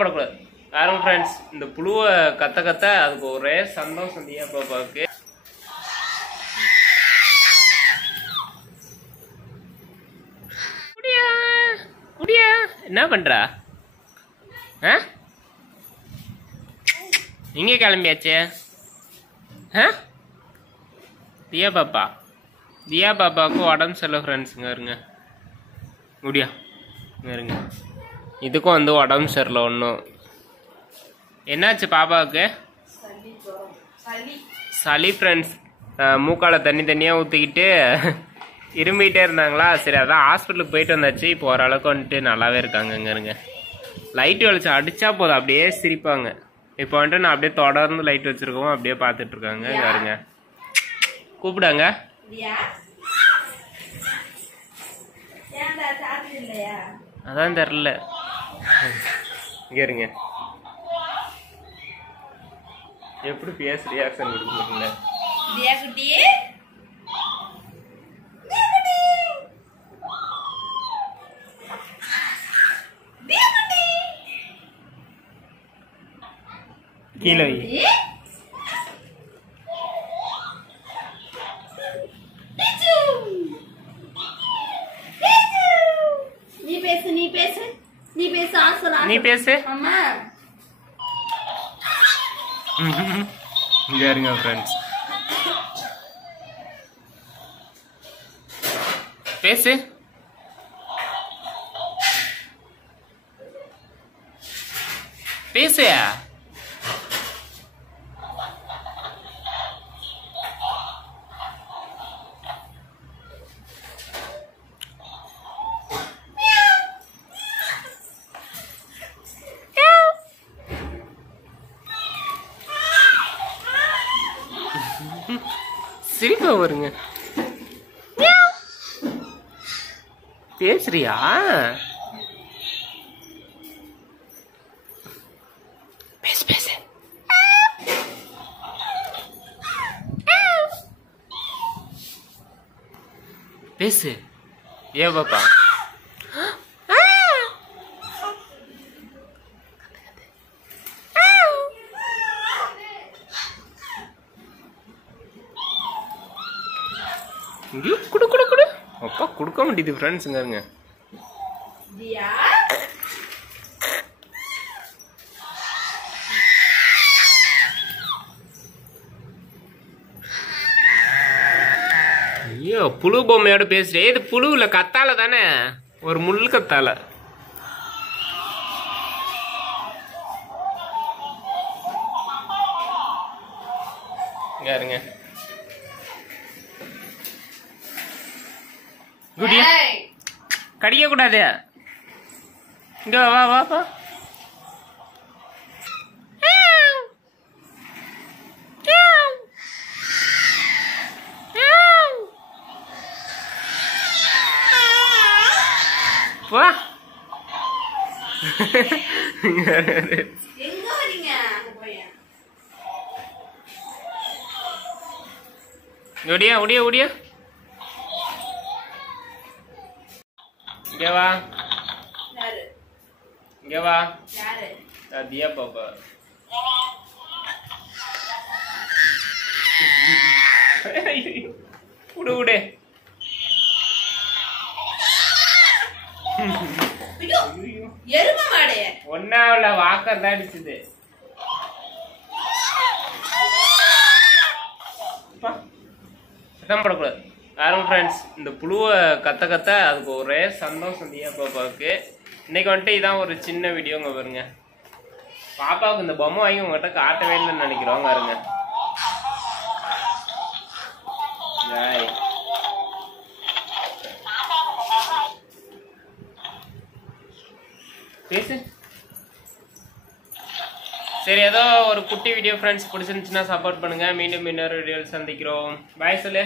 போடக்கூடாது. பாருங்க ஃப்ரெண்ட்ஸ், இந்த புழுவை கத்த கத்த அதுக்கு ஒரே சந்தோஷம் தியா பாப்பாவுக்கு. குடியா குடியா என்ன பண்றா? இங்க கிளம்பியாச்சே. தியா பாப்பாவுக்கு உடம்பு சரியில்லை ஃப்ரெண்ட்ஸுங்க இருங்க. முடியா இருங்க, இதுக்கும் வந்து உடம்பு சரியில்லை. ஒன்றும் என்னாச்சு பாப்பாவுக்கு? சளி ஃப்ரெண்ட்ஸ். மூக்கால தண்ணியாக ஊற்றிக்கிட்டு இரும்பிகிட்டே இருந்தாங்களா. சரி, அதான் ஹாஸ்பிட்டலுக்கு போயிட்டு வந்தாச்சு. இப்போ ஓரளவுக்கு வந்துட்டு நல்லாவே இருக்காங்க. இங்கே இருங்க, லைட் வெளிச்சம் அடித்தா போதும் அப்படியே சிரிப்பாங்க. இப்போ வந்துட்டு நான் அப்படியே தொடர்ந்து லைட் வச்சுருக்கோம், அப்படியே பார்த்துட்டு இருக்காங்க. இங்கே இருங்க, கூப்பிடாங்க. அதான் தெரில. இங்க இருங்க, எப்படி பேச ரியாக்ஷன் கொடுக்குறீங்க? கீழே நீ பேசு. இங்க இருங்க ஃப்ரெண்ட்ஸ், பேசு. பேசு. சிரிப்பா வருங்க. பேசுறியா? பேசு பேசு. பேசு. ஏ பாப்பா, குடு குடு குடு. அப்பா கொடுக்க மாட்டேது ஃப்ரெண்ட்ஸுங்க இருங்க. ஐயோ, புழு பொம்மையோட பேசுறேன். இது புழு இல்ல, கத்தால தானே, ஒரு முள் கத்தால. இருங்க, குடியா கடிக்க கூடாது. இங்க வா வா வா. வா. ஒடியா ஒடியா ஒடியா. இங்க வா, இங்க வா. தியா பாப்பா. விடு விடு. ஒன்னாவில் வாக்கர் தான் அடிச்சுது. சத்தம் போடக்கூடாது. பாருங்க ஃப்ரெண்ட்ஸ், இந்த புழுவை கத்த கத்த அதுக்கு ஒரே சந்தோஷம் தியா பாப்பாவுக்கு. இன்னைக்கு வந்துட்டு இதான் ஒரு சின்ன வீடியோங்க பாருங்க. பாப்பாவுக்கு இந்த பொம்மை வாங்கி உங்ககிட்ட காட்டவே இல்லைன்னு நினைக்கிறோங்க பாருங்க. பேசு. சரி, ஏதோ ஒரு குட்டி வீடியோ ஃப்ரெண்ட்ஸ் பிடிச்சிருந்துச்சுன்னா சப்போர்ட் பண்ணுங்க. மீண்டும் இன்னொரு வீடியோவில் சந்திக்கிறோம். பாய் சொல்லு.